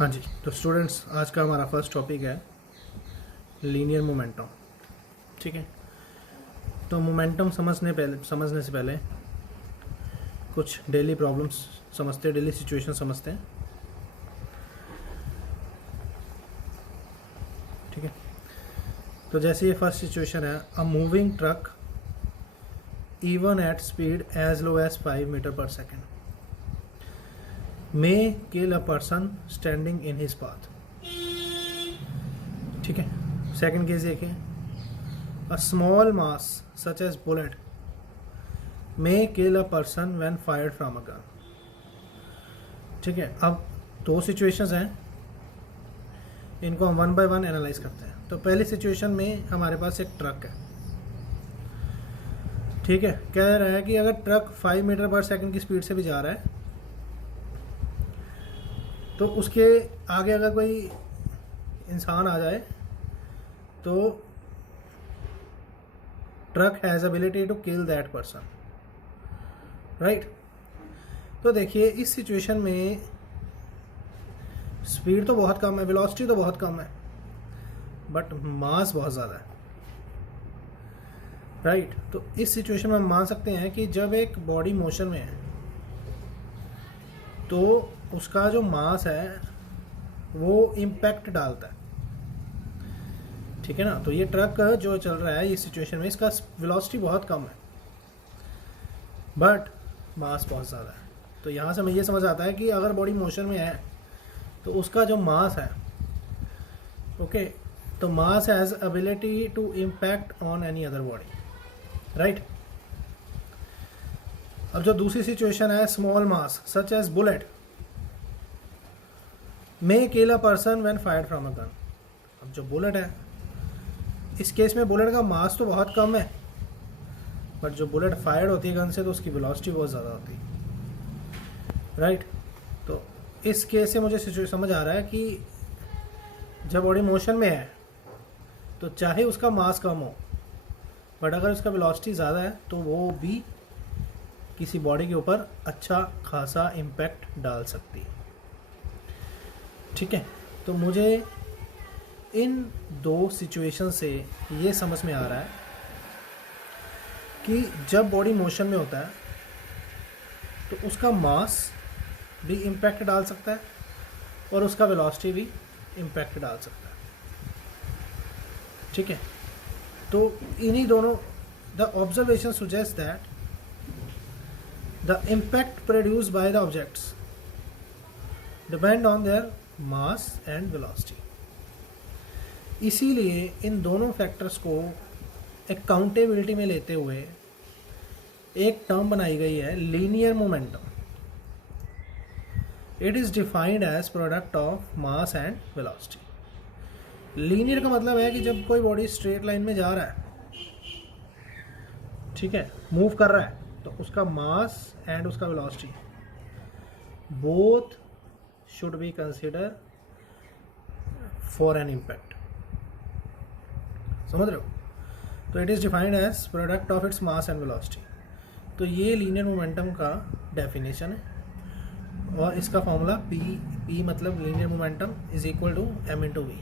हाँ जी, तो स्टूडेंट्स आज का हमारा फर्स्ट टॉपिक है लीनियर मोमेंटम। ठीक है, तो मोमेंटम समझने से पहले कुछ डेली प्रॉब्लम्स समझते हैं, डेली सिचुएशन समझते हैं। ठीक है, तो जैसे ये फर्स्ट सिचुएशन है, a moving truck even at speed as low as 5 metre पर second may kill a person standing in his path. ठीक है, सेकेंड केस देखिए, a small mass such as bullet may kill a person when fired from a gun. ठीक है, अब दो situations हैं, इनको हम वन बाय वन एनालाइज करते हैं। तो पहली सिचुएशन में हमारे पास एक ट्रक है। ठीक है, कह रहा है कि अगर ट्रक 5 मीटर पर सेकंड की स्पीड से भी जा रहा है तो उसके आगे अगर कोई इंसान आ जाए तो truck has ability to kill that person, right. तो देखिए इस सिचुएशन में स्पीड तो बहुत कम है, वेलोसिटी तो बहुत कम है, बट मास बहुत ज़्यादा है, राइट। तो इस सिचुएशन में हम मान सकते हैं कि जब एक बॉडी मोशन में है तो उसका जो मास है वो इम्पैक्ट डालता है। ठीक है ना, तो ये ट्रक जो चल रहा है इस सिचुएशन में, इसका वेलोसिटी बहुत कम है बट मास बहुत ज़्यादा है। तो यहाँ से हमें ये समझ आता है कि अगर बॉडी मोशन में है तो उसका जो मास है, ओके, तो mass has ability to impact on any other body, right. अब जो दूसरी सिचुएशन है, small mass such as bullet may kill a person when fired from a gun. अब जो बुलेट है, इस केस में बुलेट का मास तो बहुत कम है बट जो बुलेट फायर्ड होती है गन से तो उसकी वेलोसिटी बहुत ज़्यादा होती है, राइट। तो इस केस से मुझे सिचुएशन समझ आ रहा है कि जब बॉडी मोशन में है तो चाहे उसका मास कम हो बट अगर उसका वेलोसिटी ज़्यादा है तो वो भी किसी बॉडी के ऊपर अच्छा खासा इम्पैक्ट डाल सकती है। ठीक है, तो मुझे इन दो सिचुएशन से ये समझ में आ रहा है कि जब बॉडी मोशन में होता है तो उसका मास भी इम्पैक्ट डाल सकता है और उसका वेलोसिटी भी इम्पैक्ट डाल सकता है। ठीक है, तो इन्हीं दोनों, the observation suggest that the impact produced by the objects depend on their mass and velocity. इसीलिए इन दोनों फैक्टर्स को एक काउंटेबिलिटी में लेते हुए एक टर्म बनाई गई है linear momentum. It is defined as product of mass and velocity. Linear का मतलब है कि जब कोई बॉडी स्ट्रेट लाइन में जा रहा है, ठीक है, मूव कर रहा है, तो उसका मास एंड उसका velocity both should be consider for an impact. समझ रहे हो? तो it is defined as product of its mass and velocity. तो ये लीनियर मोमेंटम का डेफिनेशन है और इसका फॉर्मूला पी मतलब linear momentum is equal to M into V.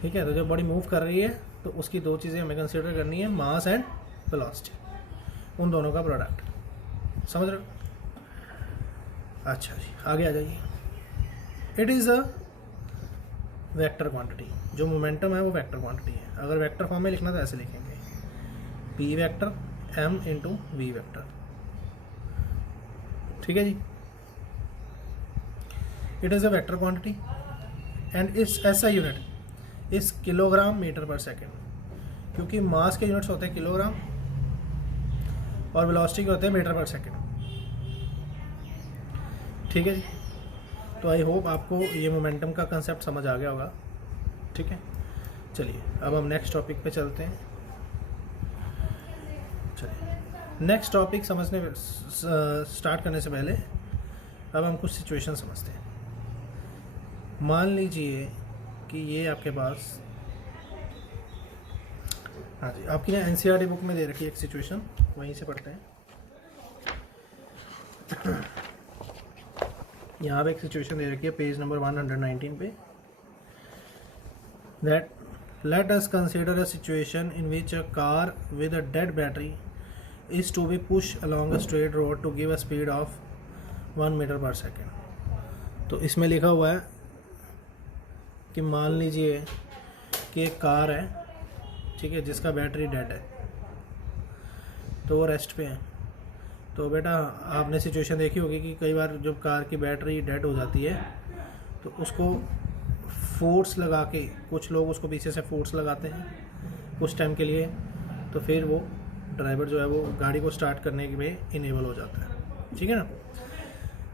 ठीक है, तो जब बॉडी मूव कर रही है तो उसकी दो चीज़ें हमें कंसिडर करनी है, मास एंड वेलोसिटी, उन दोनों का प्रोडक्ट। समझ रहे हो? अच्छा जी, आगे आ जाइए। It is a vector quantity. जो मोमेंटम है वो वेक्टर क्वांटिटी है। अगर वेक्टर फॉर्म में लिखना तो ऐसे लिखेंगे, p vector m into v vector. ठीक है जी, it is a vector quantity and its SI unit is kilogram metre पर सेकेंड, क्योंकि मास के यूनिट्स होते हैं किलोग्राम और वेलोसिटी के होते हैं मीटर पर सेकेंड। ठीक है जी, तो आई होप आपको ये मोमेंटम का कंसेप्ट समझ आ गया होगा। ठीक है, चलिए अब हम नेक्स्ट टॉपिक पे चलते हैं। चलिए नेक्स्ट टॉपिक समझने स्टार्ट करने से पहले अब हम कुछ सिचुएशन समझते हैं। मान लीजिए कि ये आपके पास, हाँ जी, आपकी ना एनसीईआरटी बुक में दे रखी है एक सिचुएशन, वहीं से पढ़ते हैं। यहाँ पे एक सिचुएशन दे रखी है पेज नंबर 119 पे, that let us consider a situation in which a car with a dead battery is to be push along a straight road to give a speed of 1 metre पर second. तो इसमें लिखा हुआ है कि मान लीजिए कि एक कार है, ठीक है, जिसका बैटरी डेड है, तो वो रेस्ट पे है। तो बेटा आपने सिचुएशन देखी होगी कि कई बार जब कार की बैटरी डेड हो जाती है तो उसको फोर्स लगा के, कुछ लोग उसको पीछे से फोर्स लगाते हैं कुछ टाइम के लिए, तो फिर वो ड्राइवर जो है वो गाड़ी को स्टार्ट करने में इनेबल हो जाता है, ठीक है ना।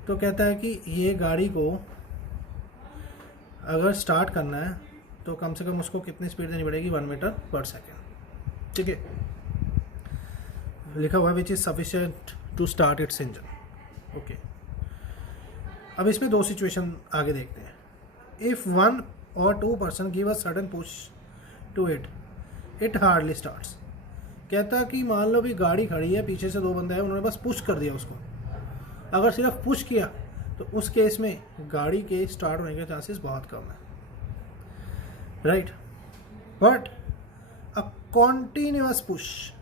तो कहता है कि ये गाड़ी को अगर स्टार्ट करना है तो कम से कम उसको कितनी स्पीड देनी पड़ेगी, 1 मीटर पर सेकेंड, ठीक है। लिखा हुआ which is sufficient to start its engine, okay. अब इसमें दो सिचुएशन आगे देखते हैं। If 1 or 2 person give a sudden push to it hardly starts. कहता कि मान लो भी गाड़ी खड़ी है, पीछे से 2 बंदे हैं, उन्होंने बस पुश कर दिया उसको। अगर सिर्फ पुश किया तो उस केस में गाड़ी के स्टार्ट होने के चांसेस बहुत कम है, right. But a continuous push,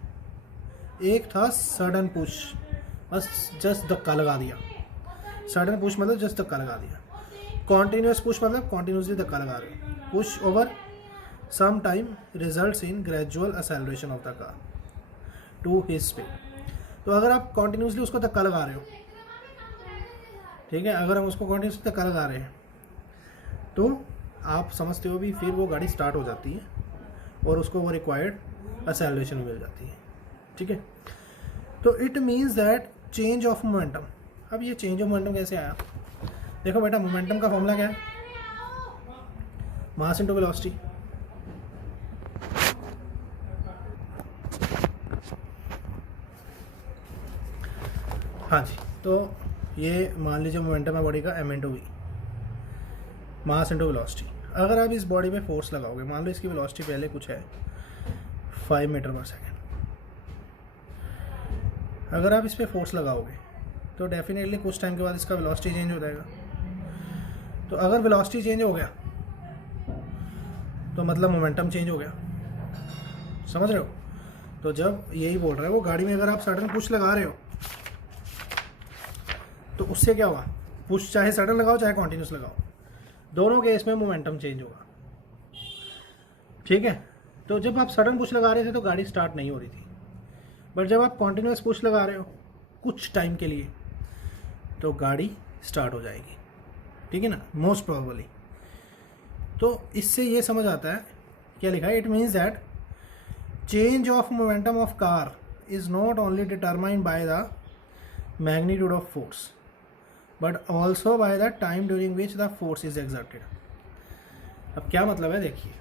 एक था सडन पुश, बस जस्ट धक्का लगा दिया। सडन पुश मतलब जस्ट धक्का लगा दिया। कॉन्टीन्यूअस पुश मतलब कॉन्टीन्यूसली धक्का लगा रहे हो। Push over some time results in gradual acceleration of the car to his speed. तो अगर आप कॉन्टीन्यूसली उसको धक्का लगा रहे हो, ठीक है, अगर हम उसको कॉन्टीन्यूसली धक्का लगा रहे हैं तो आप समझते हो भी फिर वो गाड़ी स्टार्ट हो जाती है और उसको वो रिक्वायर्ड एक्सेलरेशन मिल जाती है, ठीक है। तो it means that change of momentum. अब ये चेंज ऑफ मोमेंटम कैसे आया? देखो बेटा, मोमेंटम का फॉर्मूला क्या है? Mass into velocity. हाँ जी, तो ये मान लीजिए मोमेंटम है बॉडी का m into V, mass into velocity. अगर आप इस बॉडी पे फोर्स लगाओगे, मान लो इसकी वेलोसिटी पहले कुछ है 5 मीटर पर सेकेंड, अगर आप इस पर फोर्स लगाओगे तो डेफिनेटली कुछ टाइम के बाद इसका वेलोसिटी चेंज हो जाएगा। तो अगर वेलोसिटी चेंज हो गया तो मतलब मोमेंटम चेंज हो गया, समझ रहे हो। तो जब यही बोल रहा है वो, गाड़ी में अगर आप सडन पुश लगा रहे हो तो उससे क्या होगा, पुश चाहे सडन लगाओ चाहे कॉन्टिन्यूस लगाओ, दोनों केस में मोमेंटम चेंज होगा, ठीक है। तो जब आप सडन पुश लगा रहे थे तो गाड़ी स्टार्ट नहीं हो रही थी, बट जब आप कॉन्टिन्यूस पुश लगा रहे हो कुछ टाइम के लिए तो गाड़ी स्टार्ट हो जाएगी, ठीक है ना, मोस्ट प्रोबेबली। तो इससे ये समझ आता है, क्या लिखा है, it means that change of momentum of car is not only determined by the magnitude of force but also by the time during which the force is exerted. अब क्या मतलब है, देखिए,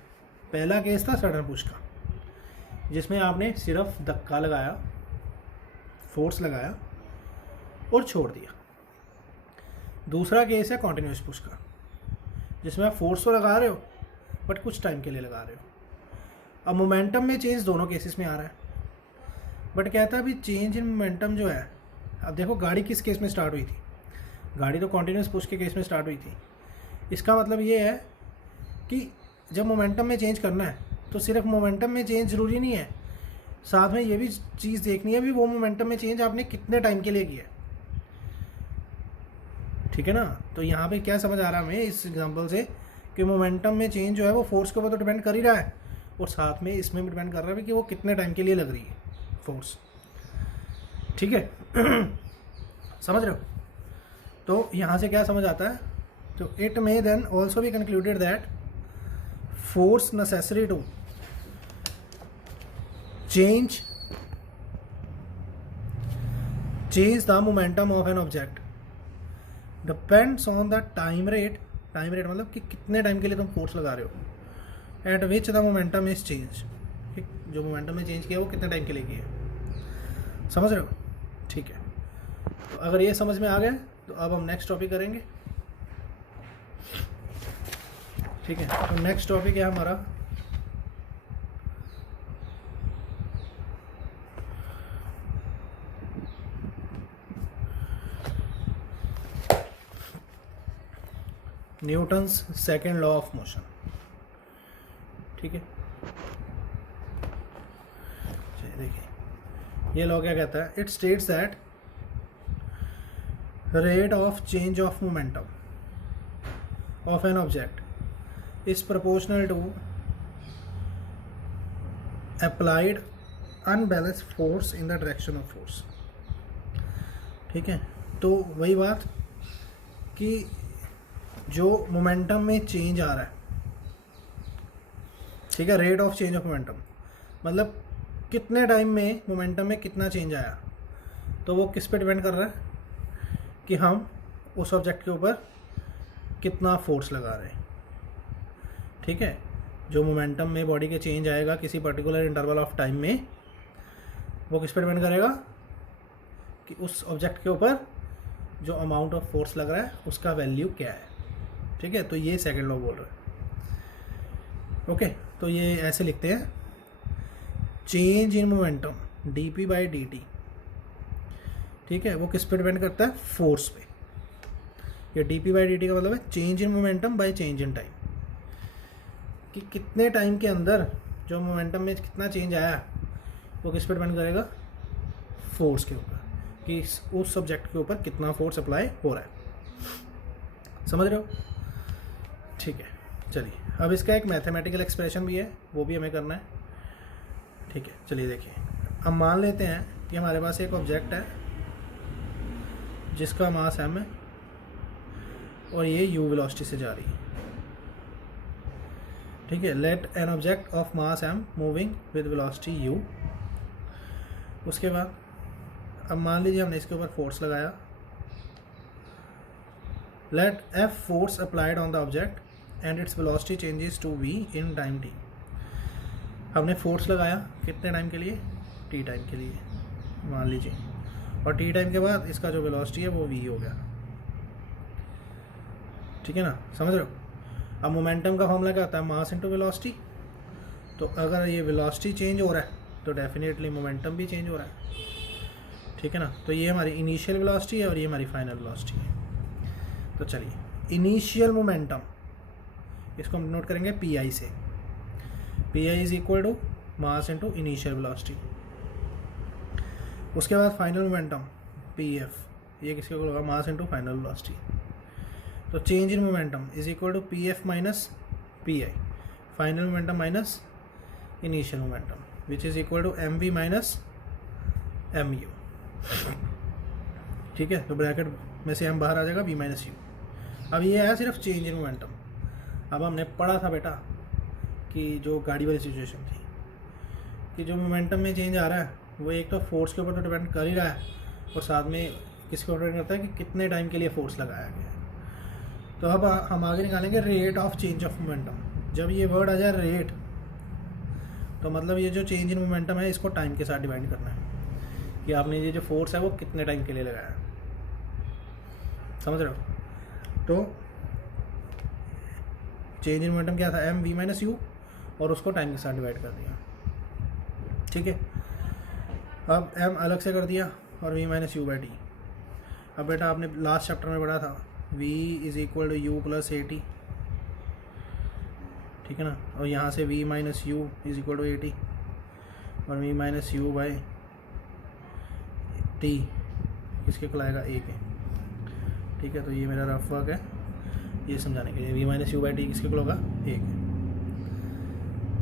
पहला केस था सडन पुश का, जिसमें आपने सिर्फ धक्का लगाया, फोर्स लगाया और छोड़ दिया। दूसरा केस है कॉन्टिन्यूस पुश का, जिसमें आप फोर्स तो लगा रहे हो बट कुछ टाइम के लिए लगा रहे हो। अब मोमेंटम में चेंज दोनों केसेस में आ रहा है, बट कहता है अभी चेंज इन मोमेंटम जो है, अब देखो गाड़ी किस केस में स्टार्ट हुई थी, गाड़ी तो कॉन्टिन्यूस पुश के केस में स्टार्ट हुई थी। इसका मतलब ये है कि जब मोमेंटम में चेंज करना है तो सिर्फ मोमेंटम में चेंज ज़रूरी नहीं है, साथ में ये भी चीज़ देखनी है भी वो मोमेंटम में चेंज आपने कितने टाइम के लिए किया, ठीक है ना। तो यहाँ पे क्या समझ आ रहा है हमें इस एग्जांपल से कि मोमेंटम में चेंज जो है वो फोर्स के ऊपर तो डिपेंड कर ही रहा है, और साथ में इसमें भी डिपेंड कर रहा है कि वो कितने टाइम के लिए लग रही है फोर्स, ठीक है। समझ रहे हो। तो यहाँ से क्या समझ आता है, तो it may then also be concluded that force necessary to change the momentum of an object depends on the time rate मतलब कि कितने टाइम के लिए तुम फोर्स लगा रहे हो, eight which the momentum is change, ठीक, जो मोमेंटम में चेंज किया वो कितने टाइम के लिए किया, समझ रहे हो, ठीक है। तो अगर ये समझ में आ गया तो अब हम नेक्स्ट टॉपिक करेंगे, ठीक है। तो नेक्स्ट टॉपिक है हमारा Newton's second law of motion. ठीक है, देखिए ये लॉ क्या कहता है, it states that rate of change of momentum of an object is proportional to applied unbalanced force in the direction of force. ठीक है, तो वही बात कि जो मोमेंटम में चेंज आ रहा है, ठीक है, rate of change of momentum मतलब कितने टाइम में मोमेंटम में कितना चेंज आया, तो वो किस पे डिपेंड कर रहा है कि हम उस ऑब्जेक्ट के ऊपर कितना फोर्स लगा रहे हैं। ठीक है, जो मोमेंटम में बॉडी के चेंज आएगा किसी पर्टिकुलर इंटरवल ऑफ टाइम में, वो किस पे डिपेंड करेगा कि उस ऑब्जेक्ट के ऊपर जो अमाउंट ऑफ फोर्स लग रहा है उसका वैल्यू क्या है। ठीक है, तो ये सेकंड लॉ बोल रहा है। ओके, तो ये ऐसे लिखते हैं, change in momentum D by D T, ठीक है, वो किस पे डिपेंड करता है, फोर्स पे। ये डी बाई डी टी का मतलब है change in momentum by change in time, कि कितने टाइम के अंदर जो मोमेंटम में कितना चेंज आया वो किस पे डिपेंड करेगा, फोर्स के ऊपर, कि उस सब्जेक्ट के ऊपर कितना फोर्स अप्लाई हो रहा है। समझ रहे हो? ठीक है, चलिए अब इसका एक मैथमेटिकल एक्सप्रेशन भी है, वो भी हमें करना है। ठीक है, चलिए देखिए, अब मान लेते हैं कि हमारे पास एक ऑब्जेक्ट है जिसका मास m है और ये u वेलोसिटी से जा रही है। ठीक है, let an object of mass m moving with velocity u। उसके बाद अब मान लीजिए हमने इसके ऊपर फोर्स लगाया, let f force applied on the object and its velocity changes to v in time t। हमने फोर्स लगाया कितने टाइम के लिए, t टाइम के लिए मान लीजिए, और t टाइम के बाद इसका जो वेलोसिटी है वो v हो गया। ठीक है ना, समझ रहे हो? अब मोमेंटम का फॉर्मूला क्या होता है, मास इनटू वेलोसिटी। तो अगर ये वेलोसिटी चेंज हो रहा है तो डेफिनेटली मोमेंटम भी चेंज हो रहा है। ठीक है ना, तो ये हमारी इनिशियल वेलोसिटी है और ये हमारी फाइनल वेलोसिटी है। तो चलिए, इनिशियल मोमेंटम इसको हम नोट करेंगे पी आई से। P I is equal to mass into initial velocity. उसके बाद फाइनल मोमेंटम पी एफ, ये किसके इक्वल होगा, मास इनटू फाइनल वेलोसिटी। तो change in momentum is equal to P F minus P I, final momentum minus initial momentum, which is equal to M V minus M U. ठीक है, तो bracket में से M बाहर आ जाएगा, we minus you. अब ये है सिर्फ चेंज इन मोमेंटम। अब हमने पढ़ा था बेटा कि जो गाड़ी वाली सिचुएशन थी कि जो मोमेंटम में चेंज आ रहा है वो एक तो फोर्स के ऊपर तो डिपेंड कर ही रहा है और साथ में किसके ऊपर डिपेंड करता है कि कितने टाइम के लिए फोर्स लगाया गया है। तो अब हम आगे निकालेंगे rate of change of momentum. जब ये वर्ड आ जाए रेट, तो मतलब ये जो चेंज इन मोमेंटम है इसको टाइम के साथ डिवाइड करना है कि आपने ये जो फोर्स है वो कितने टाइम के लिए लगाया है। समझ रहे हो? तो चेंज इन मोमेंटम क्या था, एम वी माइनस यू, और उसको टाइम के साथ डिवाइड कर दिया। ठीक है, अब एम अलग से कर दिया और V minus U by T. अब बेटा आपने लास्ट चैप्टर में पढ़ा था v is equal to U plus A T. ठीक है ना, और यहाँ से v minus U is equal to A T और v minus U by T किसके खिलाएगा, ए के। ठीक है, तो ये मेरा रफ वर्क है ये समझाने के लिए, v minus U by T किसके को होगा, ए के।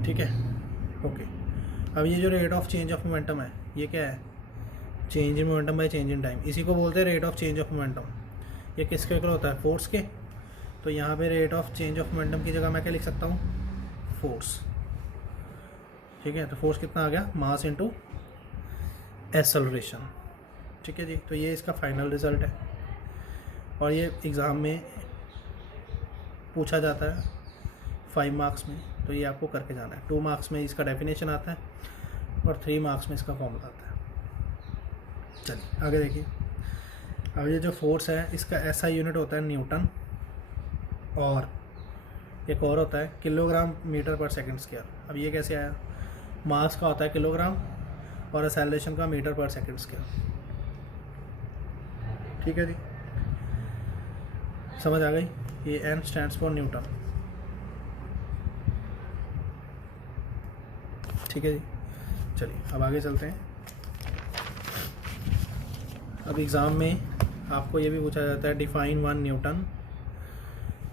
ठीक है, ओके। अब ये जो rate of change of momentum है ये क्या है, change in momentum by change in time, इसी को बोलते हैं rate of change of momentum. ये किसके इक्वल होता है, फोर्स के। तो यहाँ पे rate of change of momentum की जगह मैं क्या लिख सकता हूँ, फोर्स। ठीक है, तो फोर्स कितना आ गया, मास इनटू एक्सेलरेशन। ठीक है जी, तो ये इसका फाइनल रिजल्ट है और ये एग्ज़ाम में पूछा जाता है 5 मार्क्स में, तो ये आपको करके जाना है। 2 मार्क्स में इसका डेफिनेशन आता है और 3 मार्क्स में इसका फॉर्मूला आता है। चलिए आगे देखिए, अब ये जो फोर्स है इसका ऐसा यूनिट होता है न्यूटन, और एक और होता है किलोग्राम मीटर पर सेकंड स्क्वायर। अब ये कैसे आया, मास का होता है किलोग्राम और एक्सेलरेशन का मीटर पर सेकंड स्क्वायर। ठीक है जी, समझ आ गई? ये एन स्टैंड्स फॉर न्यूटन। ठीक है जी, चलिए अब आगे चलते हैं। अब एग्ज़ाम में आपको ये भी पूछा जाता है डिफाइन 1 न्यूटन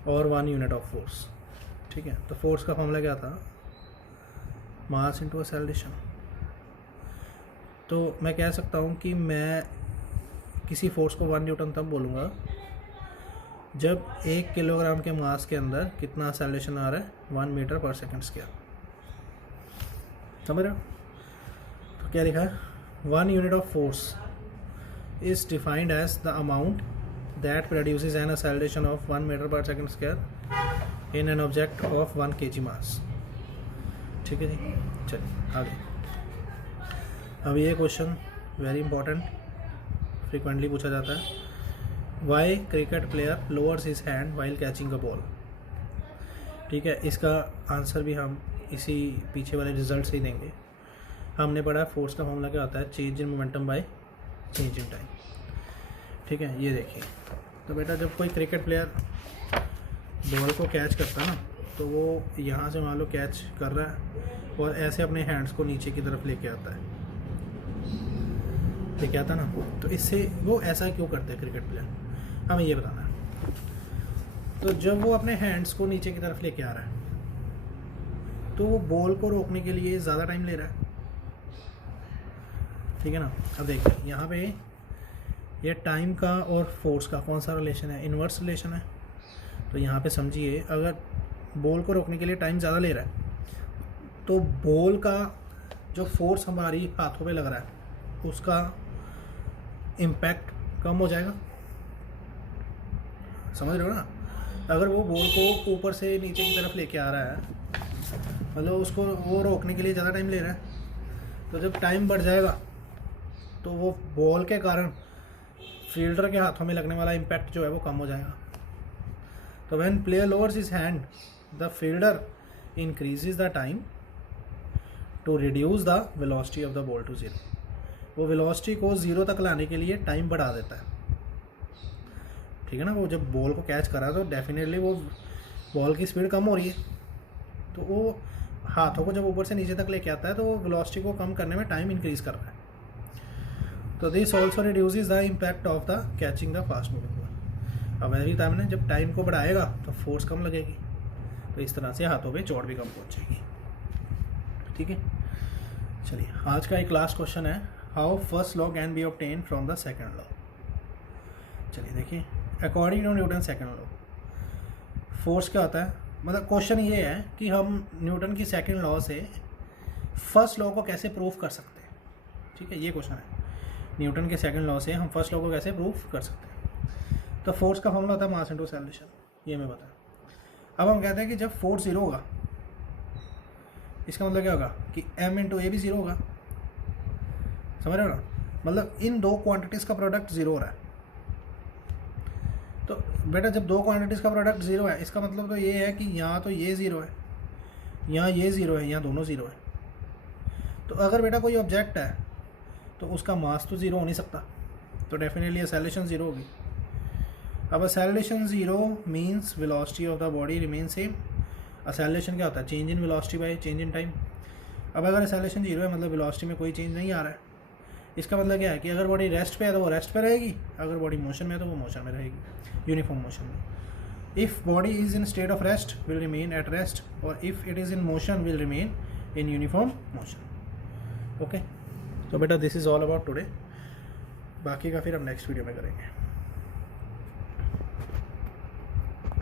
और 1 यूनिट ऑफ फोर्स। ठीक है, तो फोर्स का फॉर्मूला क्या था? Mass into acceleration. तो मैं कह सकता हूँ कि मैं किसी फोर्स को 1 न्यूटन तब बोलूँगा जब 1 किलोग्राम के मास के अंदर कितना एक्सेलरेशन आ रहा है? 1 मीटर पर सेकंड स्क्वायर। समझ रहे हो? तो क्या लिखा है? 1 unit of force is defined as the amount that produces an acceleration of 1 meter per second square in an object of 1 kg mass। ठीक है जी, चलिए आगे। अब ये क्वेश्चन वेरी इंपॉर्टेंट, फ्रिक्वेंटली पूछा जाता है। Why cricket player lowers his hand while catching a ball. ठीक है, इसका आंसर भी हम इसी पीछे वाले रिजल्ट से ही देंगे। हमने पढ़ा फोर्स का फॉर्मूला क्या होता है? Change in momentum by change in time. ठीक है, ये देखिए। तो बेटा जब कोई क्रिकेट प्लेयर बॉल को कैच करता है ना, तो वो यहाँ से मान लो कैच कर रहा है और ऐसे अपने हैंड्स को नीचे की तरफ लेके आता है, लेके आता ना। तो इससे वो ऐसा क्यों करते हैं क्रिकेट प्लेयर, हमें ये बताना है। तो जब वो अपने हैंड्स को नीचे की तरफ लेके आ रहा है तो वो बॉल को रोकने के लिए ज़्यादा टाइम ले रहा है। ठीक है ना? अब देखिए यहाँ पे ये टाइम का और फोर्स का कौन सा रिलेशन है? इन्वर्स रिलेशन है। तो यहाँ पे समझिए, अगर बॉल को रोकने के लिए टाइम ज़्यादा ले रहा है तो बॉल का जो फोर्स हमारी हाथों पे लग रहा है उसका इम्पैक्ट कम हो जाएगा। समझ रहे हो ना? अगर वो बॉल को ऊपर से नीचे की तरफ लेके आ रहा है, मतलब उसको वो रोकने के लिए ज़्यादा टाइम ले रहा है, तो जब टाइम बढ़ जाएगा तो वो बॉल के कारण फील्डर के हाथों में लगने वाला इम्पैक्ट जो है वो कम हो जाएगा। तो when player lowers his hand the fielder increases the time to reduce the velocity of the ball to 0। वो वेलोसिटी को 0 तक लाने के लिए टाइम बढ़ा देता है। ठीक है ना? वो जब बॉल को कैच करा तो डेफिनेटली वो बॉल की स्पीड कम हो रही है, तो वो हाथों को जब ऊपर से नीचे तक लेके आता है तो वो वेलोसिटी को कम करने में टाइम इंक्रीज कर रहा है। तो this also reduces the impact of the catching the fast moving ball. अब एवरी टाइम ने जब टाइम को बढ़ाएगा तो फोर्स कम लगेगी, तो इस तरह से हाथों पे चोट भी कम पहुंचेगी। ठीक है, चलिए आज का एक लास्ट क्वेश्चन है, how first law can be obtain from the second law. चलिए देखिए, according to Newton second law force क्या होता है? मतलब क्वेश्चन ये है कि हम न्यूटन की सेकंड लॉ से फर्स्ट लॉ को कैसे प्रूव कर सकते हैं। ठीक है, ये क्वेश्चन है। न्यूटन के सेकंड लॉ से हम फर्स्ट लॉ को कैसे प्रूफ कर सकते हैं? तो फोर्स का फॉर्मूला होता है मास इनटू एक्सेलरेशन, ये मैं बताया। अब हम कहते हैं कि जब फोर्स 0 होगा, इसका मतलब क्या होगा कि m इंटू ए भी 0 होगा। समझ रहे हो ना? मतलब इन दो क्वांटिटीज़ का प्रोडक्ट 0 हो रहा है। तो बेटा जब दो क्वांटिटीज़ का प्रोडक्ट 0 है, इसका मतलब तो ये है कि यहाँ तो ये 0 है, यहाँ ये 0 है, यहाँ दोनों 0 है। तो अगर बेटा कोई ऑब्जेक्ट है तो उसका मास तो 0 हो नहीं सकता, तो डेफिनेटली एक्सेलरेशन 0 होगी। अब acceleration 0 means velocity of the body remain same. Acceleration क्या होता है? Change in velocity by change in time. अब अगर एक्सेलरेशन 0 है मतलब वेलोसिटी में कोई चेंज नहीं आ रहा है। इसका मतलब क्या है कि अगर बॉडी रेस्ट पे है तो वो रेस्ट पे रहेगी, अगर बॉडी मोशन में है तो वो मोशन में रहेगी, यूनिफॉर्म मोशन में। If body is in state of rest will remain at rest, और if it is in motion will remain in uniform motion. Okay, तो बेटा this is all about today. बाकी का फिर हम नेक्स्ट वीडियो में करेंगे।